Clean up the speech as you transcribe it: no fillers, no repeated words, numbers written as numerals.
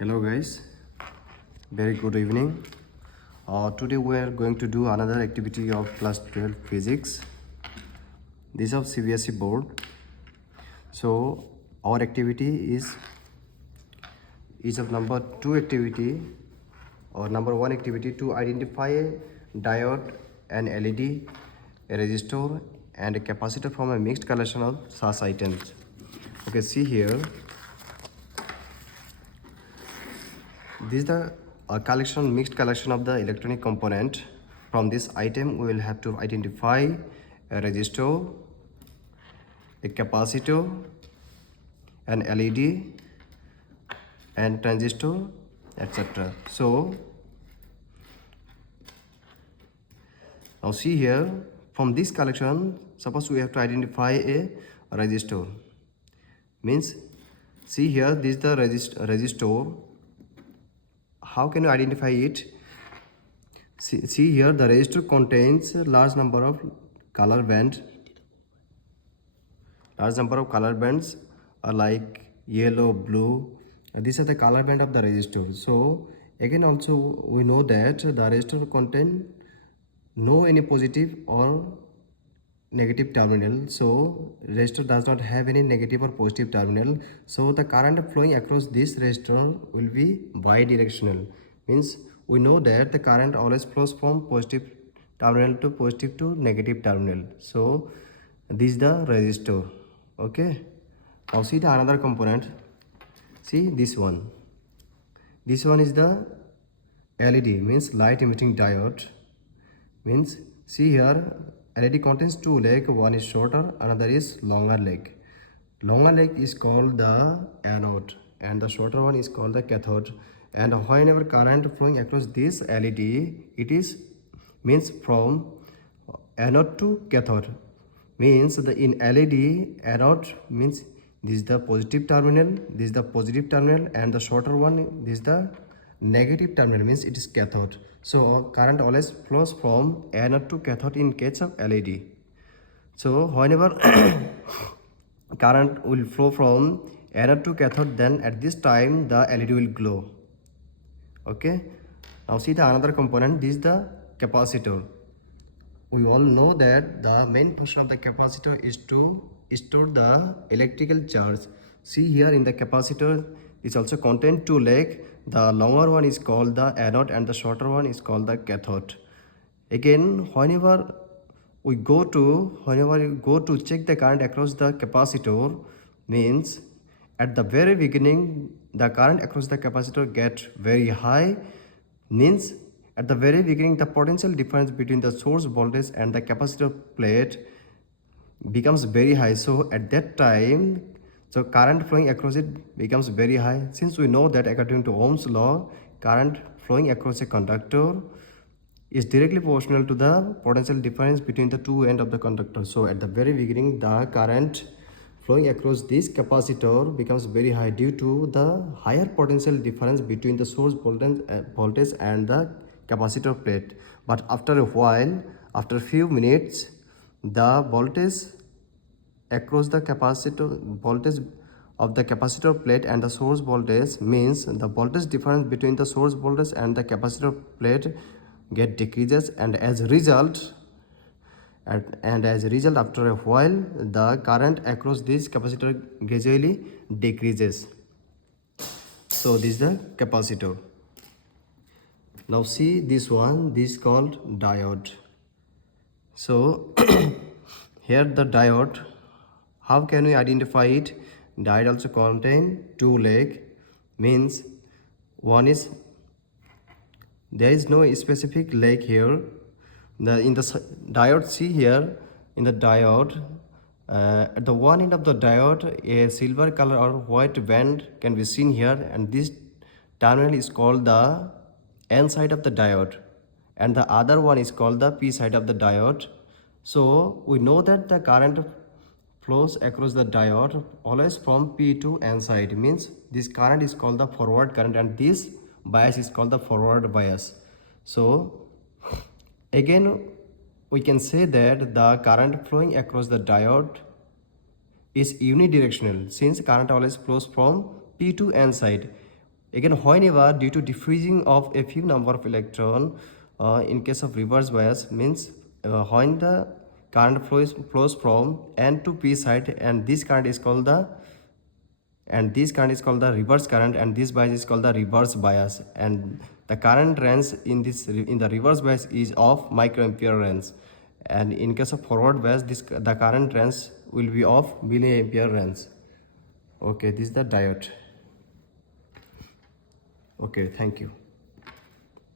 Hello guys, very good evening. Today we are going to do another activity of class 12 physics. This is of CBSE board. So our activity is of number 2 activity or number 1 activity to identify a diode, an LED, a resistor and a capacitor from a mixed collection of such items. Okay, see here. This is the mixed collection of the electronic component. From this item, we will have to identify a resistor, a capacitor, an LED, and transistor, etc. So, now see here, from this collection, suppose we have to identify a resistor. Means, see here, this is the resistor. How can you identify it? See here, the resistor contains a large number of color bands. Large number of color bands are like yellow, blue. These are the color band of the resistor. So again also we know that the resistor contain no any positive or negative terminal. So resistor does not have any negative or positive terminal. So the current flowing across this resistor will be bidirectional. Means we know that the current always flows from positive terminal to positive to negative terminal. So this is the resistor. Okay. Now see the another component. See this one. This one is the LED, means light emitting diode. Means see here, LED contains two legs, one is shorter, another is longer leg. Longer leg is called the anode and the shorter one is called the cathode. And whenever current flowing across this LED, it is means from anode to cathode. Means the in LED, anode means this is the positive terminal, this is the positive terminal, and the shorter one, this is the negative terminal, means it is cathode. So current always flows from anode to cathode in case of LED. So whenever current will flow from anode to cathode, then at this time the LED will glow. Okay. Now see the another component. This is the capacitor. We all know that the main function of the capacitor is to store the electrical charge. See here in the capacitor, it also contains two legs. The longer one is called the anode and the shorter one is called the cathode. Again, whenever you go to check the current across the capacitor, means at the very beginning the current across the capacitor gets very high. Means at the very beginning the potential difference between the source voltage and the capacitor plate becomes very high. So at that time, so current flowing across it becomes very high. Since we know that according to Ohm's law, current flowing across a conductor is directly proportional to the potential difference between the two ends of the conductor. So at the very beginning, the current flowing across this capacitor becomes very high due to the higher potential difference between the source voltage and the capacitor plate. But after a while, after a few minutes, the voltage across the capacitor voltage of the capacitor plate and the source voltage, means the voltage difference between the source voltage and the capacitor plate get decreases, and as a result after a while the current across this capacitor gradually decreases. So this is the capacitor. Now see this one, this is called diode. So here the diode, how can we identify it? Diode also contain two legs, means one is, there is no specific leg here. In the diode, see here in the diode, at the one end of the diode, a silver color or white band can be seen here, and this terminal is called the N side of the diode, and the other one is called the P side of the diode. So we know that the current flows across the diode always from P to N side, means this current is called the forward current and this bias is called the forward bias. So again we can say that the current flowing across the diode is unidirectional, since current always flows from P to N side. Again, whenever due to diffusing of a few number of electron, in case of reverse bias means when the current flows from N to P side, and this current is called the reverse current, and this bias is called the reverse bias, and the current range in the reverse bias is of microampere range, and in case of forward bias the current range will be of milliampere range. Okay, this is the diode. Okay, thank you.